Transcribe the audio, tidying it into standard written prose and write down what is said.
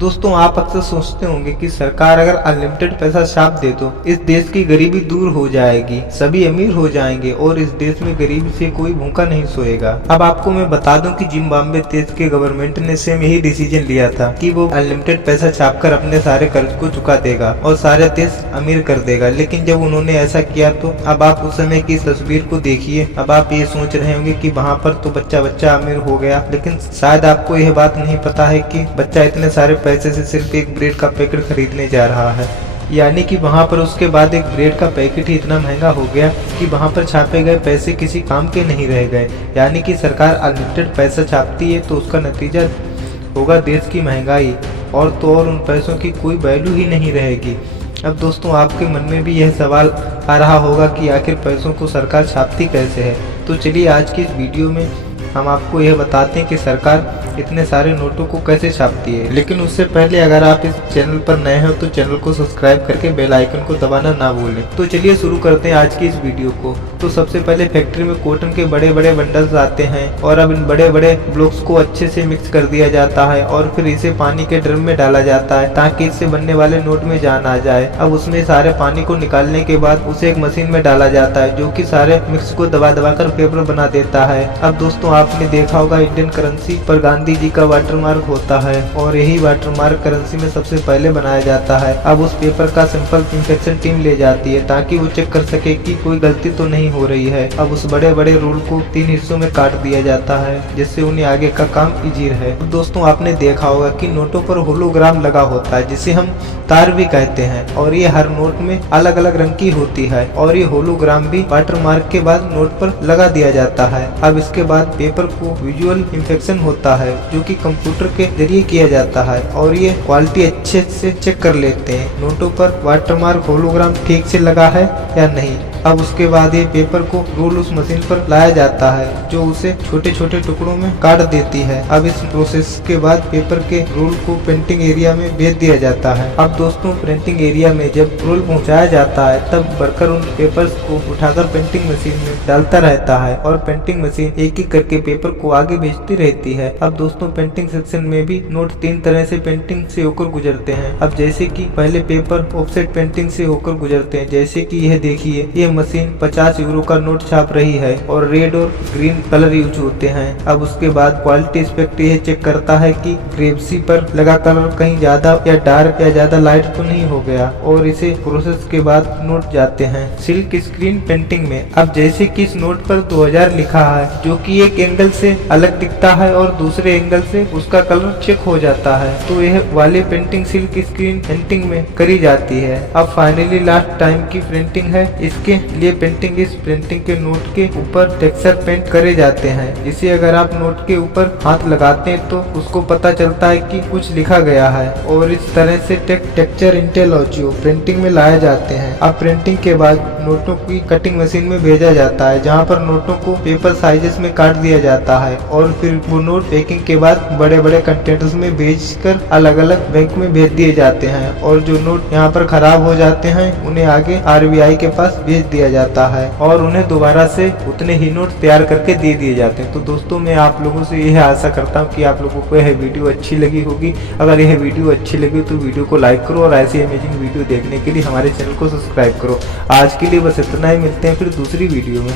दोस्तों, आप अक्सर सोचते होंगे कि सरकार अगर अनलिमिटेड पैसा छाप दे तो इस देश की गरीबी दूर हो जाएगी, सभी अमीर हो जाएंगे और इस देश में गरीबी से कोई भूखा नहीं सोएगा। अब आपको मैं बता दूं कि जिम्बाब्वे देश के गवर्नमेंट ने सेम यही डिसीजन लिया था कि वो अनलिमिटेड पैसा छापकर अपने सारे कर्ज को चुका देगा और सारे देश अमीर कर देगा। लेकिन जब उन्होंने ऐसा किया तो अब आप उस समय की तस्वीर को देखिए। अब आप ये सोच रहे होंगे कि वहाँ पर तो बच्चा बच्चा अमीर हो गया, लेकिन शायद आपको यह बात नहीं पता है कि बच्चा इतने सारे पैसे से सिर्फ एक ब्रेड का पैकेट खरीदने जा रहा है। यानी कि वहाँ पर उसके बाद एक ब्रेड का पैकेट ही इतना महंगा हो गया कि वहाँ पर छापे गए पैसे किसी काम के नहीं रह गए। यानी कि सरकार अनलिमिटेड पैसा छापती है तो उसका नतीजा होगा देश की महंगाई, और तो और उन पैसों की कोई वैल्यू ही नहीं रहेगी। अब दोस्तों, आपके मन में भी यह सवाल आ रहा होगा कि आखिर पैसों को सरकार छापती कैसे है। तो चलिए आज की इस वीडियो में हम आपको यह बताते हैं कि सरकार इतने सारे नोटों को कैसे छापती है। लेकिन उससे पहले अगर आप इस चैनल पर नए हो तो चैनल को सब्सक्राइब करके बेल आइकन को दबाना ना भूलें। तो चलिए शुरू करते हैं आज की इस वीडियो को। तो सबसे पहले फैक्ट्री में कॉटन के बड़े बड़े बंडल्स आते हैं और अब इन बड़े बड़े ब्लॉक्स को अच्छे से मिक्स कर दिया जाता है और फिर इसे पानी के ड्रम में डाला जाता है ताकि इससे बनने वाले नोट में जान आ जाए। अब उसमें सारे पानी को निकालने के बाद उसे एक मशीन में डाला जाता है जो कि सारे मिक्स को दबा दबा कर पेपर बना देता है। अब दोस्तों, आपने देखा होगा इंडियन करेंसी पर गांधी जी का वाटरमार्क होता है और यही वाटरमार्क करेंसी में सबसे पहले बनाया जाता है। अब उस पेपर का सैंपल इंस्पेक्शन टीम ले जाती है ताकि वो चेक कर सके कि कोई गलती तो नहीं हो रही है। अब उस बड़े बड़े रोल को 3 हिस्सों में काट दिया जाता है जिससे उन्हें आगे का काम इजी रहे। अब दोस्तों, आपने देखा होगा कि नोटों पर होलोग्राम लगा होता है जिसे हम तार भी कहते हैं और ये हर नोट में अलग अलग रंग की होती है और ये होलोग्राम भी वाटरमार्क के बाद नोट पर लगा दिया जाता है। अब इसके बाद पेपर को विजुअल इंस्पेक्शन होता है जो कि कंप्यूटर के जरिए किया जाता है और ये क्वालिटी अच्छे से चेक कर लेते हैं नोटों पर वाटरमार्क होलोग्राम ठीक से लगा है या नहीं। अब उसके बाद ये पेपर को रोल उस मशीन पर लाया जाता है जो उसे छोटे छोटे टुकड़ों में काट देती है। अब इस प्रोसेस के बाद पेपर के रोल को प्रिंटिंग एरिया में भेज दिया जाता है। अब दोस्तों, प्रिंटिंग एरिया में जब रोल पहुंचाया जाता है तब वर्कर उन पेपर्स को उठाकर प्रिंटिंग मशीन में डालता रहता है और प्रिंटिंग मशीन एक एक करके पेपर को आगे भेजती रहती है। अब दोस्तों, प्रिंटिंग सेक्शन में भी नोट 3 तरह से प्रिंटिंग से होकर गुजरते हैं। अब जैसे कि पहले पेपर ऑफसेट प्रिंटिंग से होकर गुजरते हैं, जैसे कि यह देखिए, ये मशीन 50 यूरो का नोट छाप रही है और रेड और ग्रीन कलर यूज होते हैं। अब उसके बाद क्वालिटी इंस्पेक्टर यह चेक करता है कि ग्रेप्सी पर लगा कलर कहीं ज्यादा या डार्क या ज्यादा लाइट तो नहीं हो गया और इसे प्रोसेस के बाद नोट जाते हैं सिल्क स्क्रीन प्रिंटिंग में। अब जैसे कि इस नोट पर 2000 लिखा है जो कि एक एंगल से अलग दिखता है और दूसरे एंगल से उसका कलर चेक हो जाता है, तो यह वाली प्रिंटिंग सिल्क स्क्रीन प्रिंटिंग में करी जाती है। अब फाइनली लास्ट टाइम की प्रिंटिंग है। इसके लिए प्रिंटिंग इस प्रिंटिंग के नोट के ऊपर टेक्सचर पेंट करे जाते हैं जिसे अगर आप नोट के ऊपर हाथ लगाते हैं तो उसको पता चलता है कि कुछ लिखा गया है और इस तरह से टेक्सचर इंटेलियो प्रिंटिंग में लाए जाते हैं। अब प्रिंटिंग के बाद नोटों की कटिंग मशीन में भेजा जाता है जहां पर नोटों को पेपर साइजेस में काट दिया जाता है और फिर वो नोट पैकिंग के बाद बड़े बड़े कंटेनर्स में भेजकर अलग अलग बैंक में भेज दिए जाते हैं और जो नोट यहाँ पर खराब हो जाते हैं उन्हें आगे RBI के पास भेज दिया जाता है और उन्हें दोबारा से उतने ही नोट तैयार करके दे दिए जाते हैं। तो दोस्तों, मैं आप लोगों से यह आशा करता हूँ कि आप लोगों को यह वीडियो अच्छी लगी होगी। अगर यह वीडियो अच्छी लगी तो वीडियो को लाइक करो और ऐसी अमेजिंग वीडियो देखने के लिए हमारे चैनल को सब्सक्राइब करो। आज के लिए बस इतना ही, मिलते हैं फिर दूसरी वीडियो में।